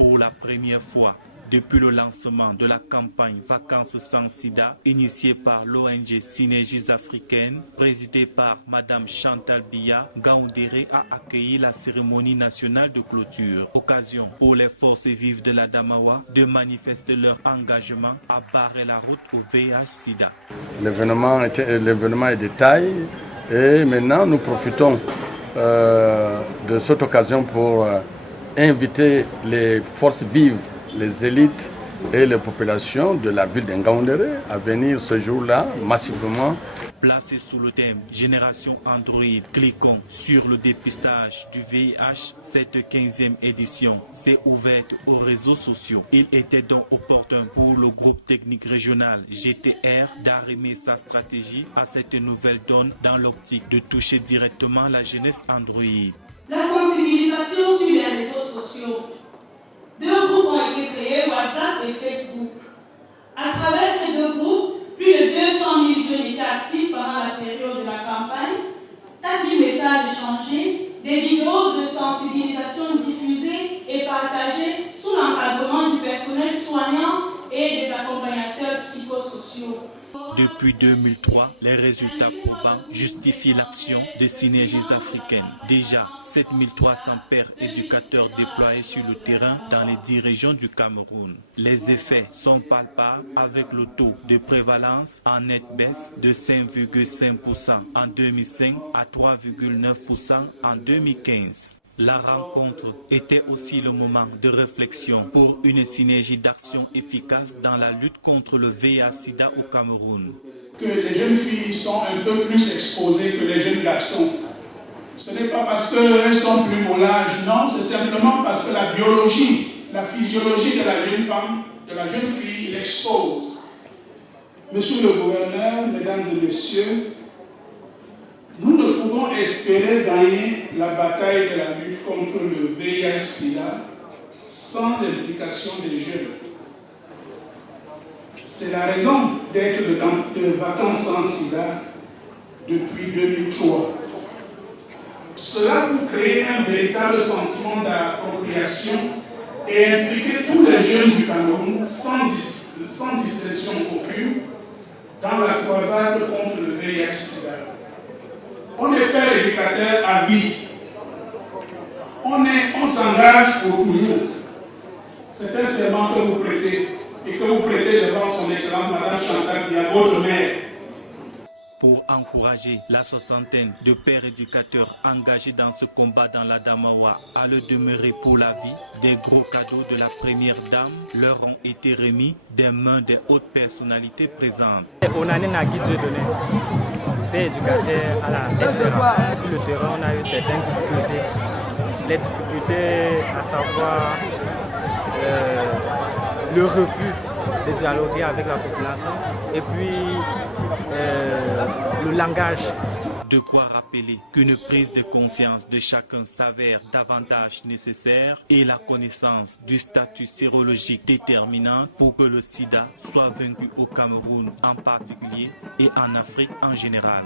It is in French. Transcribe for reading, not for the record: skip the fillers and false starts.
Pour la première fois, depuis le lancement de la campagne Vacances sans Sida, initiée par l'ONG Synergies Africaines, présidée par Madame Chantal Biya, Ngaoundéré a accueilli la cérémonie nationale de clôture. Occasion pour les forces vives de la Damawa de manifester leur engagement à barrer la route au VIH-Sida. L'événement est de taille et maintenant nous profitons de cette occasion pour inviter les forces vives, les élites et les populations de la ville d'Ngaoundéré à venir ce jour-là massivement. Placé sous le thème Génération Android, cliquons sur le dépistage du VIH. Cette 15e édition s'est ouverte aux réseaux sociaux. Il était donc opportun pour le groupe technique régional GTR d'arrimer sa stratégie à cette nouvelle donne dans l'optique de toucher directement la jeunesse Android. La sensibilisation sur les réseaux sociaux. 2 groupes ont été créés, WhatsApp et Facebook. À travers ces 2 groupes, plus de 200 000 jeunes étaient actifs pendant la période de la campagne. 4 000 messages échangés, des vidéos de sensibilisation diffusées et partagées sous l'encadrement du personnel soignant et des accompagnateurs psychosociaux. Depuis 2003, les résultats probants justifient l'action des Synergies africaines. Déjà, 7300 pères éducateurs déployés sur le terrain dans les 10 régions du Cameroun. Les effets sont palpables avec le taux de prévalence en nette baisse de 5,5% en 2005 à 3,9% en 2015. La rencontre était aussi le moment de réflexion pour une synergie d'action efficace dans la lutte contre le VIH-Sida au Cameroun. Que les jeunes filles sont un peu plus exposées que les jeunes garçons. Ce n'est pas parce qu'elles sont plus mollages, non, c'est simplement parce que la biologie, la physiologie de la jeune femme, de la jeune fille, l'expose. Monsieur le gouverneur, mesdames et messieurs, nous ne pouvons espérer gagner la bataille de la lutte contre le VIH-Sida sans l'implication des jeunes. C'est la raison d'être de Vacances sans Sida depuis 2003. Cela pour créer un véritable sentiment d'appropriation et impliquer tous les jeunes du Cameroun sans distinction aucune dans la croisade contre le VIH-Sida. On est père éducateur à vie. On s'engage pour toujours. C'est un serment que vous prêtez et que vous prêtez devant son excellence Madame Chantal Biya, votre mère. Pour encourager la soixantaine de pères éducateurs engagés dans ce combat dans la Damawa à le demeurer pour la vie, des gros cadeaux de la première dame leur ont été remis des mains des hautes personnalités présentes. On a un acquis Dieu donné, père éducateur à la SRA. Sur le terrain, on a eu certaines difficultés. Les difficultés à savoir le refus de dialoguer avec la population et puis le langage. De quoi rappeler qu'une prise de conscience de chacun s'avère davantage nécessaire et la connaissance du statut sérologique déterminant pour que le sida soit vaincu au Cameroun en particulier et en Afrique en général.